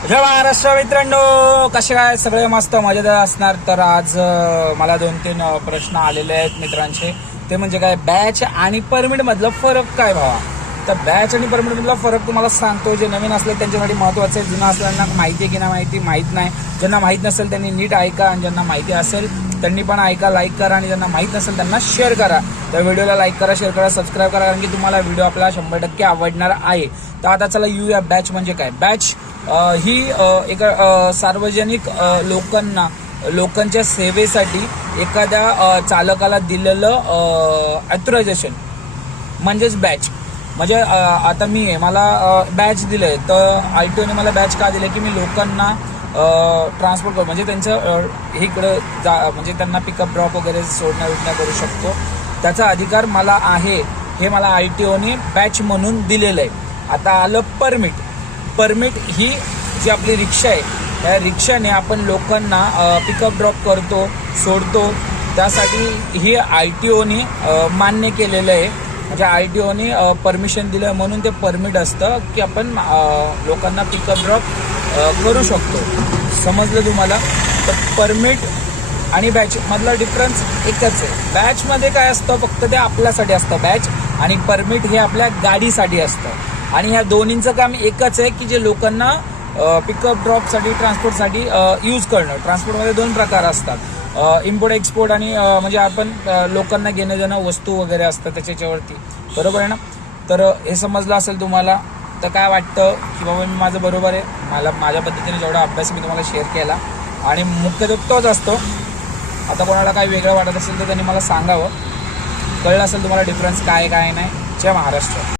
जय महाराष्ट्र मित्रांनो, कसे काय सगळे मस्त मजेदार असणार. तर आज मला 2-3 प्रश्न आलेले आहेत मित्रांचे. ते म्हणजे काय, बॅच आणि परमिट मधला फरक काय भावा. तर बॅच आणि परमिट मधला फरक तुम्हाला सांगतो. जे नवीन असले त्यांच्यासाठी महत्वाचं आहे. जुना असलेल्यांना माहिती आहे की नाही माहित नाही. ज्यांना माहित नसेल त्यांनी नीट ऐका, आणि ज्यांना माहिती असेल त्यांनी पण ऐका, लाईक करा, आणि ज्यांना माहित नसेल त्यांना शेअर करा. त्या व्हिडिओला लाईक करा, शेअर करा, सबस्क्राईब करा, कारण की तुम्हाला व्हिडिओ आपल्याला 100% आवडणार आहे. तर आता चला येऊया बॅच म्हणजे काय. बॅच ही एक सार्वजनिक लोकांच्या सेवेसाठी एखाद्या चालकाला दिलेलं ऑथरायझेशन म्हणजेच बॅच. म्हणजे आता मी आहे, मला बॅच दिलंय, तर ITOने मला बॅच का दिलं की मी लोकांना ट्रान्सपोर्ट करू, म्हणजे त्यांचं इकडं म्हणजे त्यांना पिकअप ड्रॉप वगैरे सोडण्या करू शकतो. त्याचा अधिकार मला आहे, हे मला ITOने बॅच म्हणून दिलेलं आहे. आता आलं परमिट. परमिट ही जी आपली रिक्षा आहे, त्या रिक्षाने आपण लोकांना पिकअप ड्रॉप करतो, सोडतो. त्यासाठी ही ITOने मान्य केलेलं आहे. म्हणजे ITOने परमिशन दिलं म्हणून ते परमिट असतं की आपण लोकांना पिकअप ड्रॉप करू शकतो. समजलं तुम्हाला. तर परमिट आणि बॅच मधला डिफरन्स एकच आहे. बॅचमध्ये काय असतं, फक्त ते आपल्यासाठी असतं बॅच, आणि परमिट हे आपल्या गाडीसाठी असतं. आणि ह्या दोन्हींचं काम एकच आहे की जे लोकांना पिकअप ड्रॉपसाठी, ट्रान्सपोर्टसाठी यूज करणं. ट्रान्सपोर्टमध्ये 2 प्रकार असतात, इम्पोर्ट एक्सपोर्ट, आणि म्हणजे आपण लोकांना घेणं देणं वस्तू वगैरे असतं त्याच्यावरती. बरोबर आहे ना. तर हे समजलं असेल तुम्हाला. तर काय वाटतं की बाबा मी माझं बरोबर आहे. माझ्या पद्धतीने जेवढा अभ्यास मी तुम्हाला शेअर केला, आणि मुख्यतः तोच असतो. आता कोणाला काही वेगळं वाटत असेल तर त्यांनी मला सांगावं. कळलं असेल तुम्हाला डिफरन्स काय काय नाही. जय महाराष्ट्र.